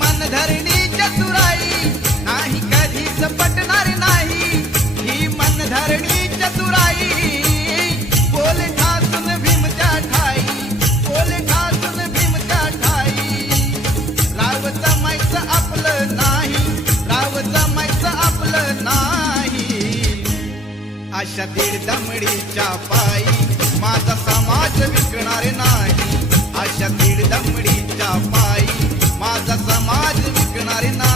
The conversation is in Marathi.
मनधरणी चतुराई नाही कधीच पटणार नाही, ही मनधरणी चतुराई बोल ठासून भीमच्या ठाई, बोल ठासून भीमच्या ठाई. राव जमायचं आपलं नाही, राव जमायचं आपलं नाही, अशा दीड दमडीच्या पायी माझा समाज विकणार नाही, अशा दीड दमडीच्या पायी माझा समाज विकणार नाही.